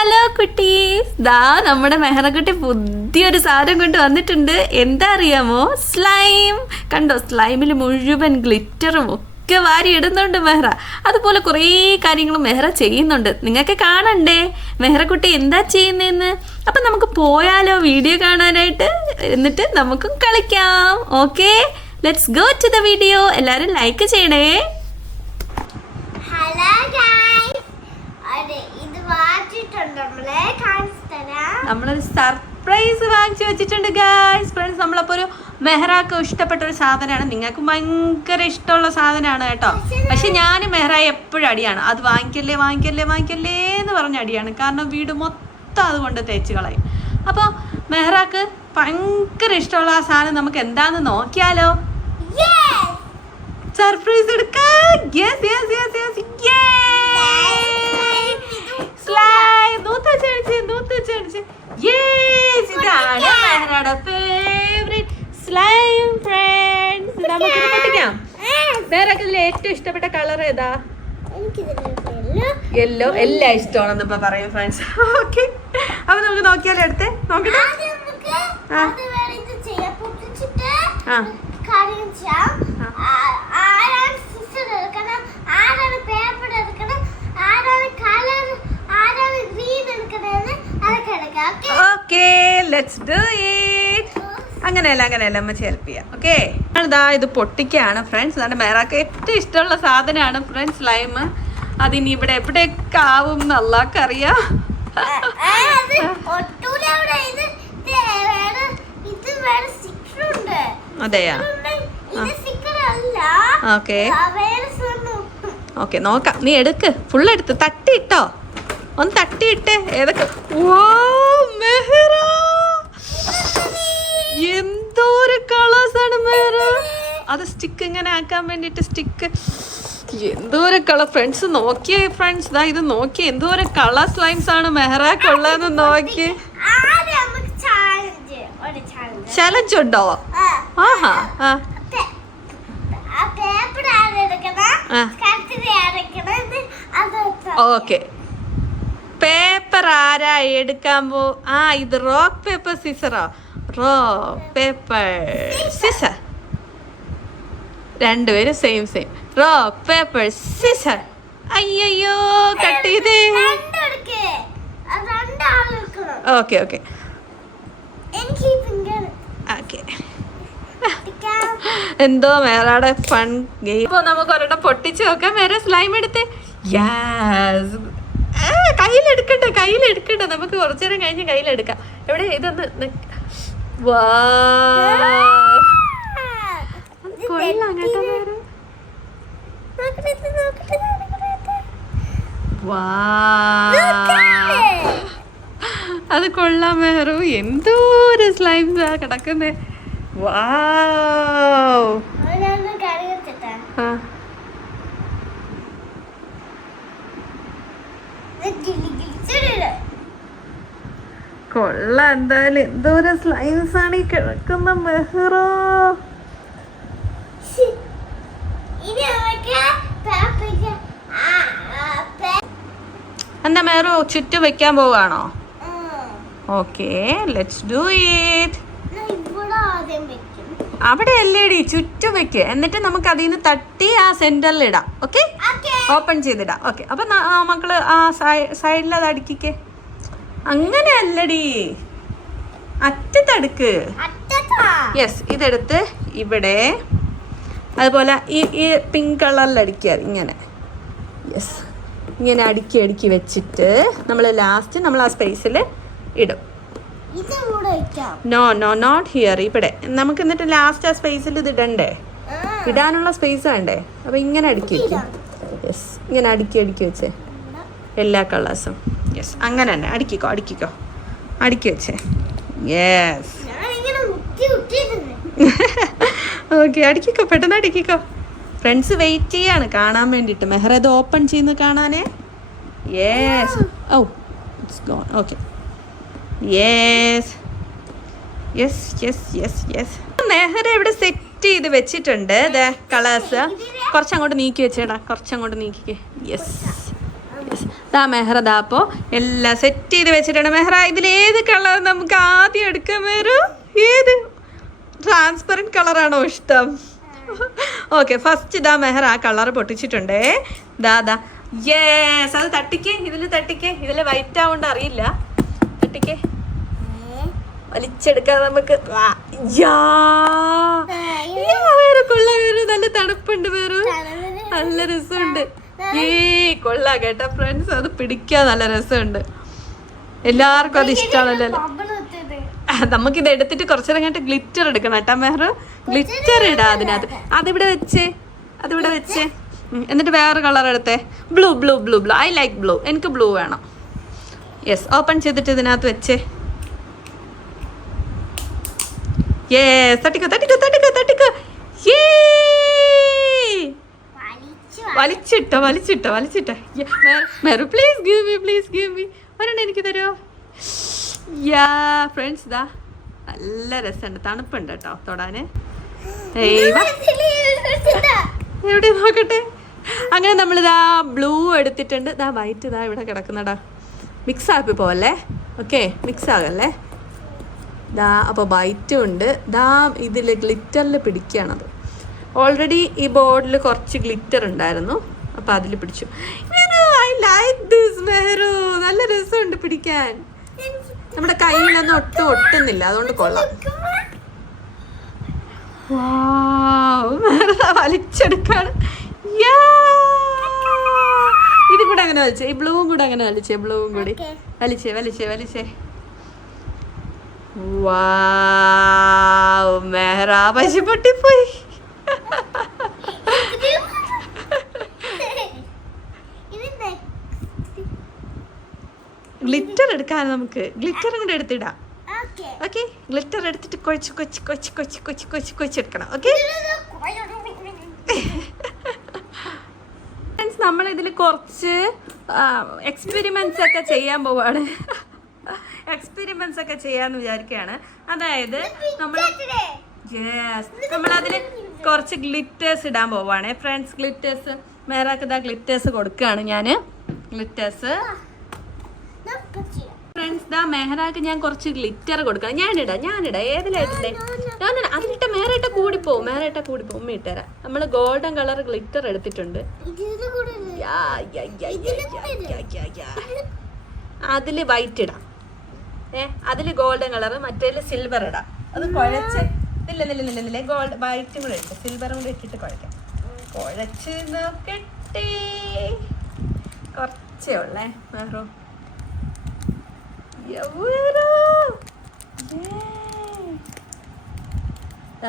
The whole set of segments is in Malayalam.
ഹലോ കുട്ടീസ്, ദാ നമ്മുടെ മെഹറക്കുട്ടി പുതിയൊരു സാധനം കൊണ്ട് വന്നിട്ടുണ്ട്. എന്താ അറിയാമോ? സ്ലൈം. കണ്ടോ, സ്ലൈമിൽ മുഴുവൻ ഗ്ലിറ്ററും ഒക്കെ വാരി ഇടുന്നുണ്ട് മെഹ്റ. അതുപോലെ കുറേ കാര്യങ്ങൾ മെഹ്റ ചെയ്യുന്നുണ്ട്. നിങ്ങൾക്ക് കാണണ്ടേ മെഹറക്കുട്ടി എന്താ ചെയ്യുന്നതെന്ന്? അപ്പം നമുക്ക് പോയാലോ വീഡിയോ കാണാനായിട്ട്? എന്നിട്ട് നമുക്കും കളിക്കാം. Okay, let's go to the video. എല്ലാവരും ലൈക്ക് ചെയ്യണേ. നമ്മളൊരു സർപ്രൈസ് വാങ്ങിച്ചു വെച്ചിട്ടുണ്ട് ഗായ്സ്. ഫ്രണ്ട്സ്, നമ്മളപ്പോൾ ഒരു മെഹ്റാക്ക് ഇഷ്ടപ്പെട്ട ഒരു സാധനമാണ്. നിങ്ങൾക്ക് ഭയങ്കര ഇഷ്ടമുള്ള സാധനമാണ് കേട്ടോ. പക്ഷെ ഞാൻ മെഹ്റായി എപ്പോഴും അടിയാണ്, അത് വാങ്ങിക്കല്ലേ വാങ്ങിക്കല്ലേ വാങ്ങിക്കല്ലേ എന്ന് പറഞ്ഞ അടിയാണ്. കാരണം വീട് മൊത്തം അതുകൊണ്ട് തേച്ച് കളയും. അപ്പോൾ മെഹ്റാക്ക് ഭയങ്കര ഇഷ്ടമുള്ള ആ സാധനം നമുക്ക് എന്താണെന്ന് നോക്കിയാലോ? സർപ്രൈസ് എടുക്കാം. Yes yes yes yes slime. ഇതാണ് മെഹ്റയുടെ ഫേവറേറ്റ് സ്ലൈം ഫ്രണ്ട്സ്. നമുക്ക് പൊട്ടിക്കാം. മെഹ്റയ്ക്ക് ഏറ്റവും ഇഷ്ടപ്പെട്ട കളർ ഏതാ? യെല്ലോ. എല്ലാം ഇഷ്ടമാണെന്ന് ഇപ്പൊ പറയും ഫ്രണ്ട്സ്. ഓക്കെ, അപ്പൊ നമുക്ക് നോക്കിയാലോ? എടുത്ത് നോക്കട്ടെ. അങ്ങനെയല്ല അമ്മച്ചി ഹെൽപ്പ് ചെയ്യാം. ഓക്കെ, ഇതാ ഇത് പൊട്ടിക്കാണ് ഫ്രണ്ട്സ്. അതാണ് മെഹ്റാക്ക് ഏറ്റവും ഇഷ്ടമുള്ള സാധനമാണ് ഫ്രണ്ട്സ് ലൈം. അതിനി ഇവിടെ എവിടെയൊക്കെ ആവും എന്ന് അല്ലാക്കറിയാം. അതെയാ? ഓക്കെ ഓക്കെ, നോക്കാം. നീ എടുക്ക്, ഫുൾ എടുത്ത് തട്ടിയിട്ടോ. ഒന്ന് തട്ടിയിട്ടേ. ഏതൊക്കെ? എന്തോരം കളേഴ്സ് ആണ് മെഹ്റ. അത് സ്റ്റിക്ക് ഇങ്ങനെ ആക്കാൻ വേണ്ടിട്ട് സ്റ്റിക്ക്. എന്തോരം കളർ ഫ്രണ്ട്സ്. നോക്കിയേ ഫ്രണ്ട്സ്, ദാ ഇത് നോക്കിയേ എന്തോരം കളർ സ്ലൈംസ് ആണ് മെഹ്റാക്കുള്ളതെന്ന് നോക്കി. ചലഞ്ച് ഉണ്ടോ? ആഹാ. ഓക്കെ, പേപ്പർ ആരാ എടുക്കാൻ പോ? ഇത് rock paper സിസറോ? Rock paper scissor. രണ്ടുപേരും സെയിം. Rock paper scissor. അയ്യോ, കട്ട് ചെയ്തേ. Okay okay okay. എന്തോ മേറാടെ ഫൺ ഗെയിം. അപ്പോൾ നമുക്ക് ഒരെണ്ണം പൊട്ടിച്ച് നോക്കാം. വേറെ സ്ലൈം എടുത്ത്. യെസ്. കയ്യിലെടുക്കണ്ട. നമുക്ക് കുറച്ചു നേരം കഴിഞ്ഞ് കയ്യിലെടുക്കാം. എവിടെ? ഇതൊന്ന്. കൊള്ളാം കേട്ടോ വേറെ. അത് കൊള്ളാം മെഹ്റു. എന്തോ ഒരു സ്ലൈംസാ കിടക്കുന്നേ. കൊള്ളാം. എന്തായാലും എന്തോരം സ്ലൈംസ് ആണ് ഈ കിടക്കുന്ന മെഹ്റ. എന്താ മെഹ്റു ചുറ്റും വെക്കാൻ പോവാണോ? Okay, let's do it. അവിടെ അല്ലേടി, ചുറ്റും വെക്ക്. എന്നിട്ട് നമുക്ക് അതിൽ നിന്ന് തട്ടി ആ സെന്ററിൽ ഇടാം. ഓക്കെ, ഓപ്പൺ ചെയ്തിടാം. ഓക്കെ, അപ്പൊ മക്കള് ആ സൈഡിൽ അത് അടുക്കിക്കേ. അങ്ങനെ അല്ലടി, അറ്റത്തടുക്ക്. യെസ്, ഇതെടുത്ത് ഇവിടെ അതുപോലെ ഈ പിങ്ക് കളറിൽ അടിക്കുക. ഇങ്ങനെ. യെസ്, ഇങ്ങനെ അടുക്കി വെച്ചിട്ട് നമ്മൾ ലാസ്റ്റ് നമ്മൾ ആ സ്പേസിൽ ഇടും. No not here. ഇവിടെ നമുക്ക് എന്നിട്ട് ലാസ്റ്റ് ആ സ്പേസിൽ ഇത് ഇടണ്ടേ? ഇടാനുള്ള സ്പേസ് വേണ്ടേ? അപ്പൊ ഇങ്ങനെ അടുക്കി വെക്കും. യെസ്, ഇങ്ങനെ അടുക്കി വെച്ചേ എല്ലാ കളേഴ്സും. യെസ്, അങ്ങനെ തന്നെ അടുക്കിക്കോ അടുക്കി വെച്ചേ. യെസ്. ഓക്കെ, അടുക്കിക്കോ, പെട്ടെന്ന് അടുക്കിക്കോ. ഫ്രണ്ട്സ് വെയിറ്റ് ചെയ്യാണ് കാണാൻ വേണ്ടിയിട്ട്. മെഹ്റ ഇത് ഓപ്പൺ ചെയ്യുന്ന കാണാനേ. Yes. It's gone. Okay, yes. Mehra ഇവിടെ സെറ്റ് ചെയ്ത് വെച്ചിട്ടുണ്ട് കളേഴ്സ്. കുറച്ചങ്ങോട്ട് നീക്കി വെച്ചേടാ, കുറച്ചങ്ങോട്ട് നീക്കിക്കേ. യെസ്. ദാ മെഹ്റ ദാ അപ്പോൾ എല്ലാം സെറ്റ് ചെയ്ത് വെച്ചിട്ടുണ്ട്. മെഹ്റ ഇതിലേത് കളർ നമുക്ക് ആദ്യം എടുക്കാൻ വരും? ഏത് ട്രാൻസ്പെറൻറ്റ് കളറാണോ ഇഷ്ടം? ഓക്കെ, ഫസ്റ്റ് ഇതാ മെഹ്റ ആ കളർ പൊട്ടിച്ചിട്ടുണ്ടേ. ദാ യെസ്, അത് തട്ടിക്കേ, ഇതിൽ വൈറ്റ് ആവുകൊണ്ട് അറിയില്ല. തട്ടിക്കേ, വലിച്ചെടുക്കാൻ നമുക്ക്. വേറെ കൊള്ളാം, വേറെ നല്ല തണുപ്പുണ്ട്, വേറെ നല്ല രസമുണ്ട്. കൊള്ളാം കേട്ടോ ഫ്രണ്ട്സ്, അത് പിടിക്കാൻ നല്ല രസമുണ്ട്. എല്ലാവർക്കും അത് ഇഷ്ടമാണല്ലോ. നമുക്കിത് എടുത്തിട്ട് കുറച്ചു നേരം കഴിഞ്ഞിട്ട് ഗ്ലിറ്റർ എടുക്കണം കേട്ടോ മെഹ്റ. ഗ്ലിറ്റർ ഇടാ അതിനകത്ത്. അതിവിടെ വെച്ചേ. എന്നിട്ട് വേറെ കളർ എടുത്തേ. ബ്ലൂ. I like blue. എനിക്ക് ബ്ലൂ വേണം. യെസ്, ഓപ്പൺ ചെയ്തിട്ട് ഇതിനകത്ത് വെച്ചേ. യെസ്, തട്ടിക്കോ. വലിച്ചിട്ടോ. Mehra please give me. ഒരെണ്ണം എനിക്ക് തരുമോ? യാ ഫ്രണ്ട്സ്, ഇതാ നല്ല രസമുണ്ട്, തണുപ്പുണ്ട് കേട്ടോ തൊടാന്. എവിടെ നോക്കട്ടെ. അങ്ങനെ നമ്മളിതാ ബ്ലൂ എടുത്തിട്ടുണ്ട്. ഇതാ വൈറ്റ് ഇതാ ഇവിടെ കിടക്കുന്നടാ. മിക്സ് ആക്കി പോവല്ലേ. ഓക്കെ, മിക്സ് ആകല്ലേ. ദാ അപ്പോൾ വൈറ്റും ഉണ്ട്. ദാ ഇതിൽ ഗ്ലിറ്ററിൽ പിടിക്കുകയാണത്. ഓൾറെഡി ഈ ബോർഡിൽ കുറച്ച് ഗ്ലിറ്റർ ഉണ്ടായിരുന്നു, അപ്പോൾ അതിൽ പിടിച്ചു. I like this Mehru. നല്ല രസമുണ്ട് പിടിക്കാൻ. നമ്മുടെ കയ്യിലൊന്നും ഒട്ടുന്നില്ല, അതുകൊണ്ട് കൊള്ളാം. വലിച്ചെടുക്കാണ്. ഇതും കൂടെ അങ്ങനെ വലിച്ചേ, ഈ ബ്ലൂവും കൂടെ അങ്ങനെ വലിച്ചേ. ബ്ലൂവും കൂടി വലിച്ചേ. വാവ്, മെഹ്റ പശു പൊട്ടിപ്പോയി. ഗ്ലിറ്റർ എടുക്കാൻ നമുക്ക്. ഗ്ലിറ്ററും കൂടെ എടുത്തിടാം. ഓക്കെ, ഗ്ലിറ്റർ എടുത്തിട്ട് കൊച്ചെടുക്കണം. ഓക്കെ, നമ്മളിതിൽ കുറച്ച് എക്സ്പെരിമെന്റ്സ് ഒക്കെ ചെയ്യാൻ പോവാണ്. എക്സ്പെരിമെന്റ്സ് ഒക്കെ ചെയ്യാന്ന് വിചാരിക്കുകയാണ്. അതായത് നമ്മളതിൽ കുറച്ച് ഗ്ലിറ്റേഴ്സ് ഇടാൻ പോവാണ് ഫ്രണ്ട്സ്. ഗ്ലിറ്റേഴ്സ് മേറാക്ക് ഇതാ ഗ്ലിറ്റേഴ്സ് കൊടുക്കുകയാണ് ഞാൻ. ഗ്ലിറ്റേഴ്സ് ഫ്രണ്ട്സ്, ദാ മെഹ്റാക്ക് ഞാൻ കുറച്ച് ഗ്ലിറ്റർ കൊടുക്കാം. ഞാനിടാം. ഏതിലായിട്ടേ? അതിലിട്ട മേറയിട്ട കൂടിപ്പോവും. ഉമ്മ ഇട്ടുതരാം. നമ്മൾ ഗോൾഡൻ കളർ ഗ്ലിറ്റർ എടുത്തിട്ടുണ്ട്. അതില് വൈറ്റ് ഇടാം. അതില് ഗോൾഡൻ കളർ, മറ്റേതിൽ സിൽവർ ഇടാം. അത് കുഴച്ച് ഇല്ല ഗോൾഡ് വൈറ്റും കൂടെ ഇട്ട് സിൽവറും കൂടെ ഇട്ടിട്ട് കുഴക്കാം. കുഴച്ച് നോക്കട്ടെ. കുറച്ചേ ഉള്ളേ മെഹ്റു.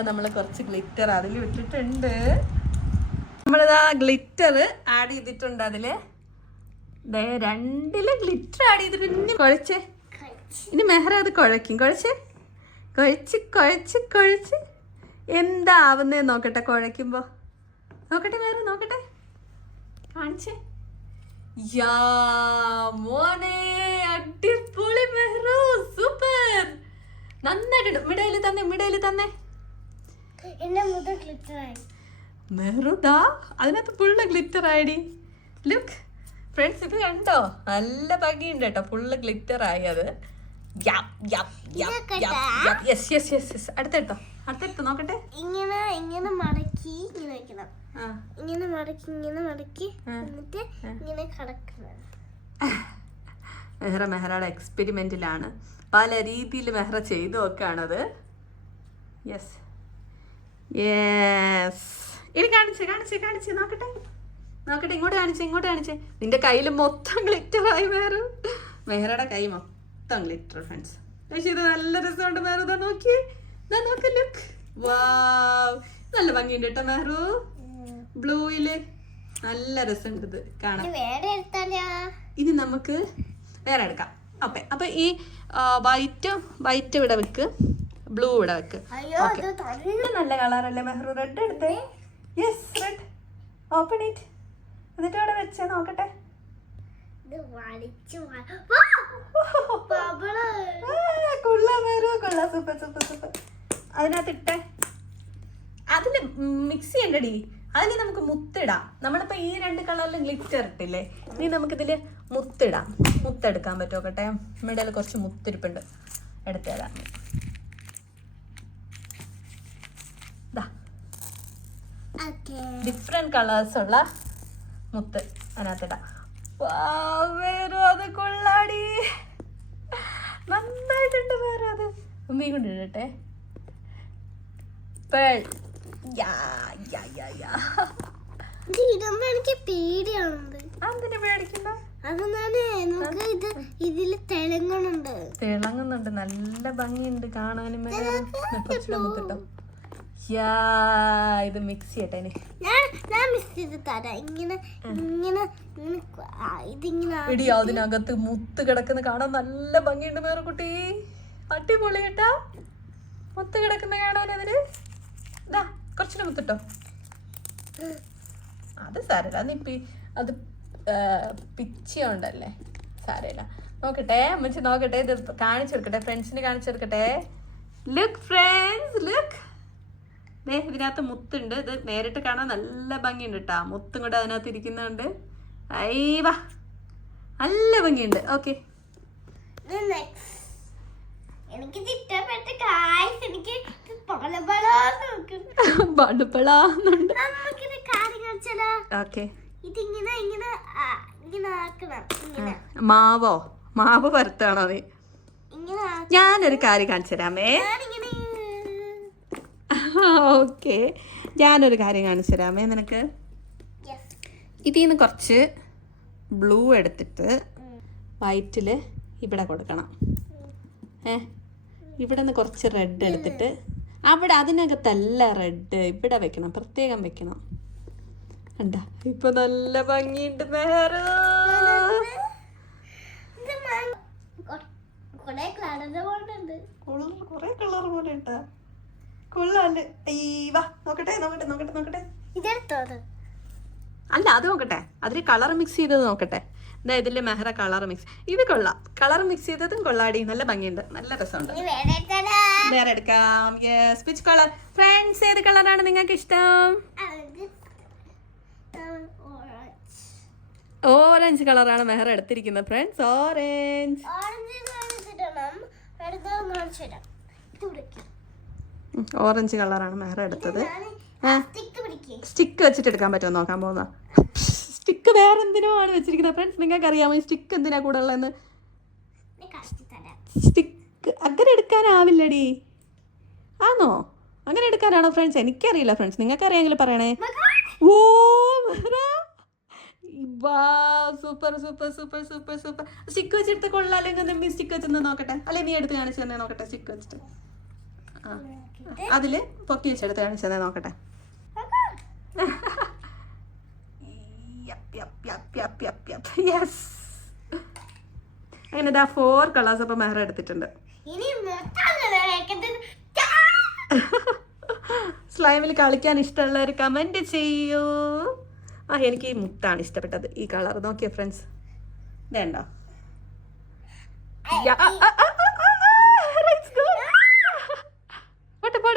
നമ്മൾ കുറച്ച് ഗ്ലിറ്റർ അതിൽ വിട്ടിട്ടുണ്ട്. നമ്മളിതാ ഗ്ലിറ്റർ ആഡ് ചെയ്തിട്ടുണ്ട്. അതില് 2 ഗ്ലിറ്റർ ആഡ് ചെയ്തിട്ട് കുഴച്ചേ. ഇനി മെഹ്റ അത് കുഴക്കും. കുഴച്ച് എന്താ ആവുന്നേ നോക്കട്ടെ. കുഴക്കുമ്പോ നോക്കട്ടെ മെഹ്റ, നോക്കട്ടെ, കാണിച്ചേ. യാ മോനെ, അടിപൊളി മെഹ്റു, സൂപ്പർ. നന്നായിട്ടുണ്ട്. മിടയില് തന്നെ മെഹ്റു. ദാ അതിനകത്ത് ഫുള്ള് ഗ്ലിറ്റർ ആയിടി. ലുക്ക് ഫ്രണ്ട്സ്, ഇത് കണ്ടോ? നല്ല ഭംഗിയുണ്ട് കേട്ടോ, ഫുള്ള് ഗ്ലിറ്റർ ആയി അത്. അടുത്തെടുത്തോ നോക്കട്ടെ. ഇങ്ങനെ മടക്കി വെക്കണം. ഇങ്ങനെ മടക്കി എന്നിട്ട് ഇങ്ങനെ കടക്കണം. മെഹ്റയുടെ എക്സ്പെരിമെന്റിലാണ്. പല രീതിയിൽ മെഹ്റ ചെയ്തു നോക്കുകയാണത്. യെസ് ഇനി കാണിച്ച് നോക്കട്ടെ. ഇങ്ങോട്ട് കാണിച്ചേ. നിന്റെ കയ്യിൽ മൊത്തം ഗ്ലിറ്റർ ആയി മെഹ്റയുടെ കൈ മൊത്തം ഗ്ലിറ്റർ ഫ്രണ്ട്സ്. പക്ഷെ ഇത് നല്ല രസമുണ്ട് മെഹ്റു. നോക്ക് ലുക്ക്. വാവ്, നല്ല ഭംഗിയുണ്ട് കേട്ടോ മെഹ്റു. ബ്ലൂയില് നല്ല രസമുണ്ട് ഇത് കാണാൻ. ഇനി നമുക്ക് വേറെ എടുക്കാം. അപ്പൊ ഈ വൈറ്റ് ഇവിടെ വെക്ക്, ബ്ലൂ ഇവിടെ വെക്ക്. നല്ല കളറല്ലേ മെഹ്റു? റെഡ് എടുത്തേ. Yes, red. Open it. എന്നിട്ട് അവിടെ വെച്ചേ നോക്കട്ടെ. സൂപ്പർ. അതിനകത്തിട്ടെ. അതില് മിക്സ് ചെയ്യണ്ടടി. അതിന് നമുക്ക് മുത്തിടാം. നമ്മളിപ്പോ ഈ 2 കളറിൽ ഗ്ലിറ്റർ ഇട്ടില്ലേ, ഇനി നമുക്കിതില് മുത്തിടാം. മുത്തെടുക്കാൻ പറ്റുമോക്കട്ടെ? നമ്മുടെ കുറച്ച് മുത്തിരിപ്പുണ്ട്, എടുത്തു തരാം. ഡിഫറെന്റ് കളേഴ്സ് ഉള്ള മുത്ത് അതിനകത്തിടാം. അത് കൊള്ളാടി, നന്നായിട്ടുണ്ട്. വേറെ അത് ഉമ്മയും കൊണ്ട് ഇടട്ടെ. എനിക്ക് പേടിയാണത്. എന്തിനാ പേടിക്കണ്ട? ഇതില് തിളങ്ങുന്നുണ്ട്. നല്ല ഭംഗിയുണ്ട് കാണാനും. മുത്തിട്ടോ. ഇത് മിക്സ് ചെയ്യട്ടെ. ഞാൻ മിക്സ് ചെയ്ത് തരാം. ഇങ്ങനെ ഇങ്ങനെ ഇതിങ്ങനെ ഇടിയോ അതിനകത്ത് മുത്ത് കിടക്കുന്ന കാണാൻ നല്ല ഭംഗിയുണ്ട്. വേറെ കുട്ടി അടിപൊളി കേട്ടാ, മുത്ത് കിടക്കുന്ന കാണാൻ. അതിന് ഇതാ കുറച്ചുകൂടെ മുത്തിട്ടോ. അത് സാരമില്ല, അത് പിച്ചിയുണ്ടല്ലേ, സാരമില്ല. നോക്കട്ടെ അമ്മച്ചി, നോക്കട്ടെ. ഇത് കാണിച്ചു കൊടുക്കട്ടെ, ഫ്രണ്ട്സിന് കാണിച്ചു കൊടുക്കട്ടെ. Look friends, look. ഇതിനകത്ത് മുത്തുണ്ട്. ഇത് നേരിട്ട് കാണാൻ നല്ല ഭംഗിയുണ്ട് കേട്ടാ. മുത്തും കൂടെ അതിനകത്ത് ഇരിക്കുന്നുണ്ട്. അയ്യവാ, നല്ല ഭംഗിയുണ്ട്. ഓക്കെ, മാവ് പരത്താണോ നീ? ഞാനൊരു കാര്യം കാണിച്ചു തരാമേ. ഓക്കെ, ഞാനൊരു കാര്യം കാണിച്ചു തരാമേ നിനക്ക്. ഇതിൽ നിന്ന് കുറച്ച് ബ്ലൂ എടുത്തിട്ട് വൈറ്റിൽ ഇവിടെ കൊടുക്കണം. ഇവിടെ നിന്ന് കുറച്ച് റെഡ് എടുത്തിട്ട് അവിടെ അതിനകത്തല്ല റെഡ്, ഇവിടെ വെക്കണം, പ്രത്യേകം വെക്കണം. കണ്ട, ഇപ്പൊ നല്ല ഭംഗിയുണ്ട്. വേറെ കൊറേ കളർ പോലെ ഉണ്ടാ. കൊള്ളാല്ലേ? നോക്കട്ടെ നോക്കട്ടെ നോക്കട്ടെ നോക്കട്ടെ. അല്ല, അത് നോക്കട്ടെ, അതിൽ കളർ മിക്സ് ചെയ്തത് നോക്കട്ടെ. എന്താ ഇതില് മെഹ്റ കളർ മിക്സ്. ഇത് കൊള്ളാം, കളർ മിക്സ് ചെയ്തതും കൊള്ളാടി, നല്ല ഭംഗിയുണ്ട്, നല്ല രസമുണ്ട്. വേറെ എടുക്കാം. Yes, which colour friends? ഏത് കളറാണ് നിങ്ങൾക്ക് ഇഷ്ടം? ഓറഞ്ച് കളറാണ് മെഹ്റ എടുത്തിരിക്കുന്നത് ഫ്രണ്ട്സ്. ഓറഞ്ച് ഓറഞ്ച് കളറാണ് മെഹ്റ എടുത്തത്. സ്റ്റിക്ക് വെച്ചിട്ട് എടുക്കാൻ പറ്റുമോ നോക്കാൻ പോകുന്ന. സ്റ്റിക്ക് വേറെ എന്തിനോ ആണ് വെച്ചിരിക്കുന്നത് ഫ്രണ്ട്സ്. നിങ്ങൾക്ക് അറിയാമോ ഈ സ്റ്റിക്ക് എന്തിനാ കൂടെ ഉള്ളതെന്ന്? സ്റ്റിക്ക് അങ്ങനെ എടുക്കാനാവില്ലടി. ആണോ? അങ്ങനെ എടുക്കാനാണോ ഫ്രണ്ട്സ്? എനിക്കറിയില്ല ഫ്രണ്ട്സ്, നിങ്ങൾക്ക് അറിയാമെങ്കിൽ പറയണേ. ഓ super super super super super. Stick വെച്ചെടുത്ത് കൊള്ളാല്ലെങ്കിൽ സ്റ്റിക്ക് വെച്ചെന്ന് നോക്കട്ടെ. അല്ലെ നീ എടുത്ത് കാണിച്ചു തന്നെ നോക്കട്ടെ. സ്റ്റിക്ക് വെച്ചിട്ട് അതില് പൊക്കി വെച്ചെടുത്ത് കാണിച്ചു തന്നെ നോക്കട്ടെ. അങ്ങനെ 4 കളേഴ്സ് അപ്പൊ മെഹ്റ എടുത്തിട്ടുണ്ട്. സ്ലൈമിൽ കളിക്കാൻ ഇഷ്ടമുള്ളവർ കമന്റ് ചെയ്യൂ. എനിക്ക് ഈ മുത്താണ് ഇഷ്ടപ്പെട്ടത്, ഈ കളർ. നോക്കിയോ ഫ്രണ്ട്സ്, ഇതുണ്ടോ?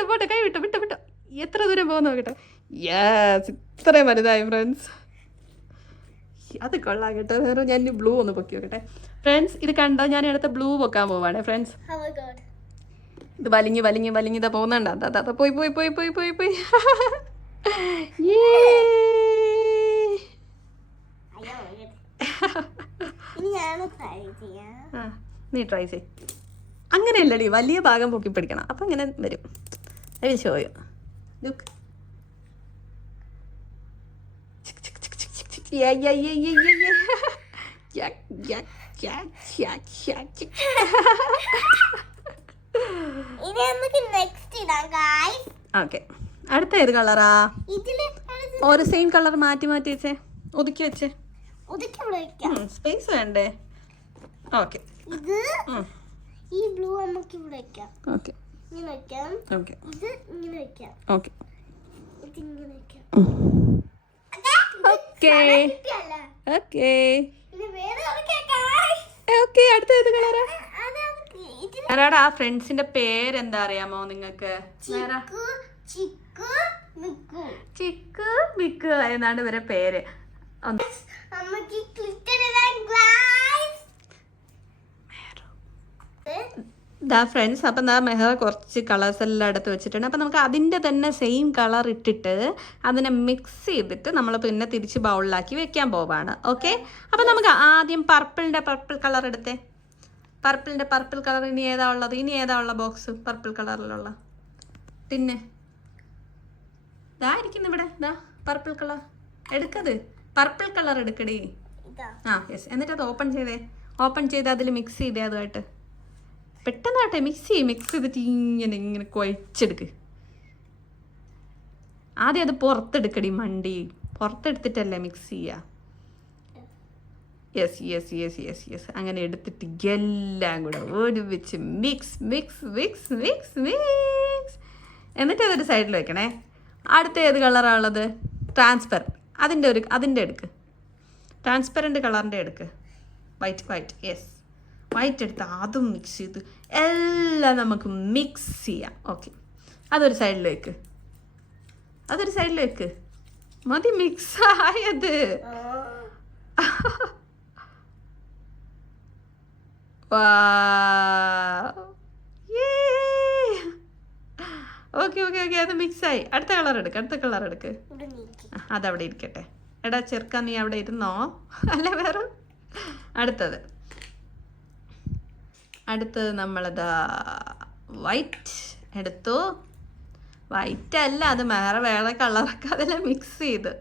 പോട്ടെ, കൈ വിട്ടോ വിട്ടോ വിട്ടോ. എത്ര ദൂരം പോകുന്ന നോക്കട്ടെ. യെസ്, ഇത്രയും വലുതായി ഫ്രണ്ട്സ്. അത് കൊള്ളാം കേട്ടോ. വേറെ ഞാൻ ബ്ലൂ ഒന്ന് പൊക്കി നോക്കട്ടെ ഫ്രണ്ട്സ്. ഇത് കണ്ടോ, ഞാൻ അടുത്ത ബ്ലൂ പൊക്കാൻ പോവാണേ ഫ്രണ്ട്സ്. ഇത് വലിഞ്ഞ് വലിഞ്ഞ് വലിഞ്ഞ് ഇതാ പോകുന്നുണ്ടോ? അതാ പോയി പോയി പോയി പോയി പോയി പോയി. നീ ട്രൈ ചെയ്. അങ്ങനെയല്ലടി, വലിയ ഭാഗം പൊക്കി പിടിക്കണം, അപ്പം ഇങ്ങനെ വരും. അത് ഷോയോ. Look, okay. അടുത്ത ഏത് കളറാ? ഓരോ സെയിം കളർ മാറ്റി മാറ്റി വെച്ചേ, ഒതുക്കി വെച്ചേ. സ്പേസ് വേണ്ടേ? ഓക്കെ, ഈ ബ്ലൂ നമുക്ക് ഇവിടെ വെക്കാം. ഓക്കെ, ഇങ്ങനെ വെക്കാം. ഓക്കെ, ഇത് ഇങ്ങനെ വെക്കാം. ഓക്കെ, ഇത് ഇങ്ങനെ വെക്കാം. ഓക്കെ ഓക്കെ ഇനി വേറെ കളർ. ഓക്കെ, അടുത്ത ഏത് കളറാ? ആരാടാ ആ ഫ്രണ്ട്സിന്റെ പേരെന്താ അറിയാമോ നിങ്ങൾക്ക്? ചിക്കു മിക്കു എന്നാണ് ഇവരെ പേര്. അമ്മക്ക് glitter ഇടാൻ glass. ദാ ഫ്രണ്ട്സ്, അപ്പം ദാ മെഹർ കുറച്ച് കളേഴ്സ് എല്ലാം എടുത്ത് വെച്ചിട്ടുണ്ട്. അപ്പം നമുക്ക് അതിൻ്റെ തന്നെ സെയിം കളർ ഇട്ടിട്ട് അതിനെ മിക്സ് ചെയ്തിട്ട് നമ്മൾ പിന്നെ തിരിച്ച് ബൗളിലാക്കി വെക്കാൻ പോവാണ്. ഓക്കെ, അപ്പം നമുക്ക് ആദ്യം പർപ്പിൾ കളർ എടുത്തേ. പർപ്പിൾ കളർ ഇനി ഏതാ ഉള്ളത്? ഇനി ഏതാ ഉള്ള ബോക്സ് പർപ്പിൾ കളറിലുള്ള ടിന്ന്? ഇതാ ഇരിക്കുന്നു ഇവിടെ. ഇതാ പർപ്പിൾ കളർ എടുക്കത്. പർപ്പിൾ കളർ എടുക്കടേ. ആ യെസ്. എന്നിട്ട് അത് ഓപ്പൺ ചെയ്ത് അതിൽ മിക്സ് ചെയ്തേ അതുമായിട്ട്. പെട്ടെന്നാട്ടെ മിക്സ് ചെയ്തിട്ട് ഇങ്ങനെ കുഴച്ചെടുക്ക്. ആദ്യം അത് പുറത്തെടുക്കടി മണ്ടി. പുറത്തെടുത്തിട്ടല്ലേ മിക്സ് ചെയ്യുക. യെസ്. അങ്ങനെ എടുത്തിട്ട് എല്ലാം കൂടെ ഒരുമിച്ച് മിക്സ്. എന്നിട്ട് അതൊരു സൈഡിൽ വെക്കണേ. അടുത്ത ഏത് കളറാണ് ഉള്ളത്? ട്രാൻസ്പെറൻറ്റ്. അതിൻ്റെ എടുക്ക്. ട്രാൻസ്പെറൻറ്റ് കളറിൻ്റെ എടുക്ക്. വൈറ്റ്. യെസ്, വൈറ്റ് എടുത്ത് അതും മിക്സ് ചെയ്ത് എല്ലാം നമുക്ക് മിക്സ് ചെയ്യാം. ഓക്കെ, അതൊരു സൈഡിൽ വെക്ക്. മതി, മിക്സ് ആയത്. ഓക്കെ, അത് മിക്സായി. അടുത്ത കളർ എടുക്ക്. അതവിടെ ഇരിക്കട്ടെ. എടാ ചെറുക്കാൻ, നീ അവിടെ ഇരുന്നോ? അല്ല വേറെ. അടുത്തത് നമ്മളതാ വൈറ്റ് എടുത്തു. വൈറ്റ് അല്ല, അത് വേറെ കളറൊക്കെ അതെല്ലാം മിക്സ് ചെയ്ത്.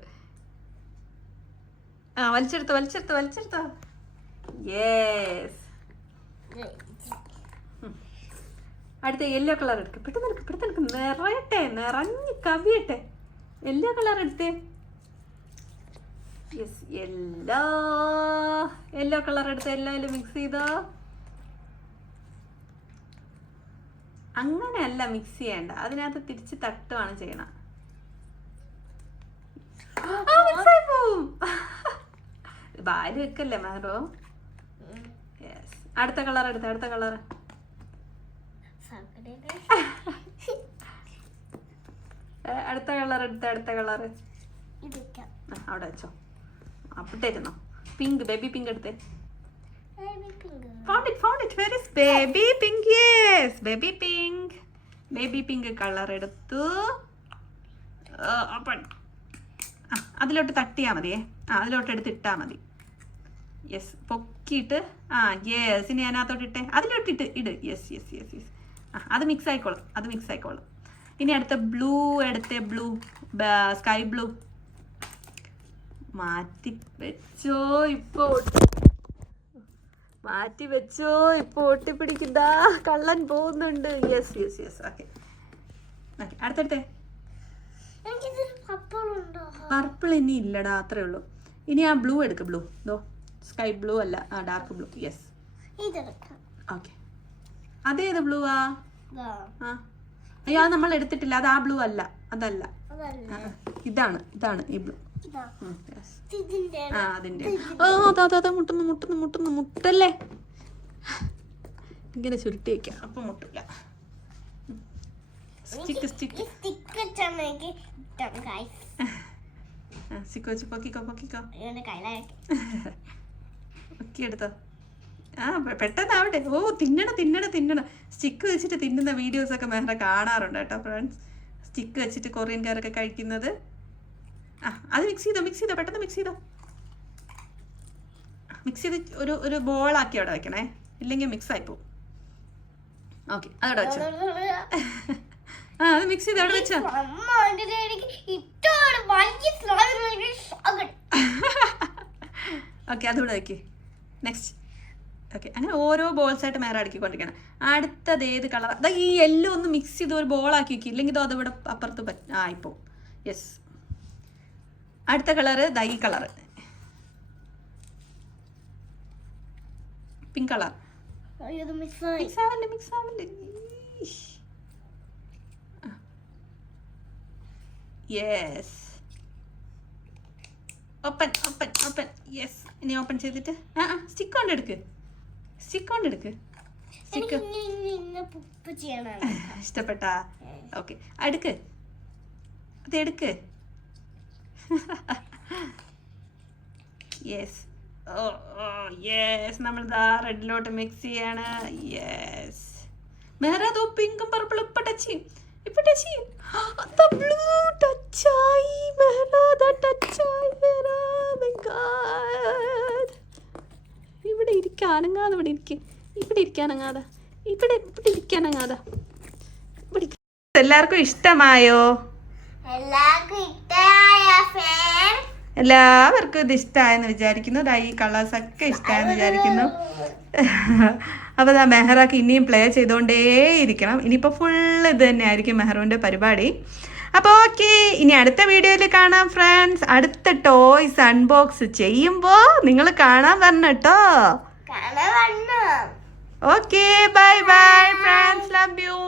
വലിച്ചെടുത്തോ. യെസ്. അടുത്ത യെല്ലോ കളർ എടുക്ക്. പെട്ടെന്ന് നിറഞ്ഞ് കവിയട്ടെ. യെല്ലോ കളർ എടുത്തേ. യെസ്, യെല്ലോ കളർ എടുത്ത് എല്ലാം മിക്സ് ചെയ്തോ. അങ്ങനെയല്ല മിക്സ് ചെയ്യേണ്ട, അതിനകത്ത് തിരിച്ച് തട്ടുവാണ് ചെയ്യണം. ബാല് വെക്കല്ലേ മാറോ. യെസ്. അടുത്ത കളർ എടുത്ത്. അടുത്ത കളർ അവിടെ വെച്ചോ. അപ്പിട്ടായിരുന്നോ? ബേബി പിങ്ക് എടുത്തേ. Found it. Where is baby pink? Yes, baby pink colour എടുത്തു. അതിലോട്ട് തട്ടിയാ മതിയേ. അതിലോട്ട് എടുത്തിട്ടാ മതി. യെസ്, പൊക്കിയിട്ട്. യെസ്. ഇനി അതിനകത്തോട്ട് ഇട്ടേ. അതിലോട്ടിട്ട് ഇട്. യെസ്. അത് മിക്സ് ആയിക്കോളും. ഇനി അടുത്ത ബ്ലൂ എടുത്തേ. സ്കൈ ബ്ലൂ മാറ്റി വെച്ചോ. ഇപ്പൊ ഒട്ടിപ്പിടിക്കുന്ന കള്ളൻ പോകുന്നുണ്ട്. യെസ്. ഓക്കെ. അടുത്തടുത്തേ. പർപ്പിൾ ഇനി ഇല്ലടാ, അത്രേ ഉള്ളൂ. ഇനി ആ ബ്ലൂ എടുക്ക്. സ്കൈ ബ്ലൂ അല്ല, ഡാർക്ക് ബ്ലൂ. യെസ്. ഓക്കെ. അതേത് ബ്ലൂ ആ? അയ്യോ, അത് നമ്മൾ എടുത്തിട്ടില്ല. അത് ആ ബ്ലൂ അല്ല, അതല്ല. ഇതാണ് ഈ ബ്ലൂ. അതിന്റെ മുട്ടല്ലേ. ഇങ്ങനെ ചുരുട്ടി വെക്കാം, അപ്പൊ മുട്ടില്ല. എടുത്തോ. പെട്ടെന്നാവട്ടെ. തിന്നണം. സ്റ്റിക്ക് വെച്ചിട്ട് തിന്നുന്ന വീഡിയോസ് ഒക്കെ വേറെ കാണാറുണ്ട് കേട്ടോ ഫ്രണ്ട്സ്. സ്റ്റിക്ക് വെച്ചിട്ട് കൊറിയൻകാരൊക്കെ കഴിക്കുന്നത്. അത് മിക്സ് ചെയ്തോ. പെട്ടെന്ന് മിക്സ് ചെയ്ത് ഒരു ബോളാക്കി അവിടെ വെക്കണേ, ഇല്ലെങ്കിൽ മിക്സ് ആയിപ്പോ. ഓക്കെ, അതവിടെ വെച്ചോ. അത് മിക്സ് ചെയ്ത് അവിടെ വെച്ചോ. ഓക്കെ, അതുകൂടെ വെക്ക്. നെക്സ്റ്റ്. ഓക്കെ, അങ്ങനെ ഓരോ ബോൾസ് ആയിട്ട് മേറെ അടുക്കിക്കൊണ്ടിരിക്കണം. അടുത്തത് ഏത് കളർ? അതാ ഈ യെല്ലോ ഒന്ന് മിക്സ് ചെയ്ത് ഒരു ബോൾ ആക്കി വെക്കുക, ഇല്ലെങ്കിൽ അതിവിടെ അപ്പുറത്ത് ഇപ്പോ. യെസ്. അടുത്ത കളറ് ഈ കളറ് പിങ്ക് കളർ. മിക്സ് ആവല്ലേ. യെസ്. ഓപ്പൺ. യെസ്. ഇനി ഓപ്പൺ ചെയ്തിട്ട് സ്റ്റിക്ക് കൊണ്ട് എടുക്ക്. ഇഷ്ടപ്പെട്ടാ? ഓക്കെ, എടുക്ക്. യെസ് യെസ് നമ്മളിതാ റെഡിലോട്ട് മിക്സ് ചെയ്യാണ്. യെസ് മെഹ്റ ദോ പിങ്കും പർപ്പിളും ഇപ്പൊ ടച്ച് ചെയ്യും. ബ്ലൂ ടച്ചായി മെഹ്റ, ടച്ചായി മെഹ്റ. My god. ഇവിടെ ഇരിക്കാനങ്ങാതെ ഇവിടെ ഇരിക്കാനങ്ങാതെ. എല്ലാവർക്കും ഇഷ്ടമായോ? എല്ലാവർക്കും ഇത് ഇഷ്ടമായെന്ന് വിചാരിക്കുന്നു. ഈ കളേഴ്സ് ഒക്കെ ഇഷ്ടമായെന്ന് വിചാരിക്കുന്നു. അപ്പോൾ മെഹ്റാക്ക് ഇനിയും പ്ലേ ചെയ്തുകൊണ്ടേ ഇരിക്കണം. ഇനിയിപ്പോൾ ഫുൾ ഇത് തന്നെയായിരിക്കും മെഹ്റുവിൻ്റെ പരിപാടി. അപ്പോൾ ഓക്കെ, ഇനി അടുത്ത വീഡിയോയിൽ കാണാം ഫ്രണ്ട്സ്. അടുത്ത ടോയ്സ് അൺബോക്സ് ചെയ്യുമ്പോൾ നിങ്ങൾ കാണാൻ വരണം കേട്ടോ. Okay, bye bye friends, love you.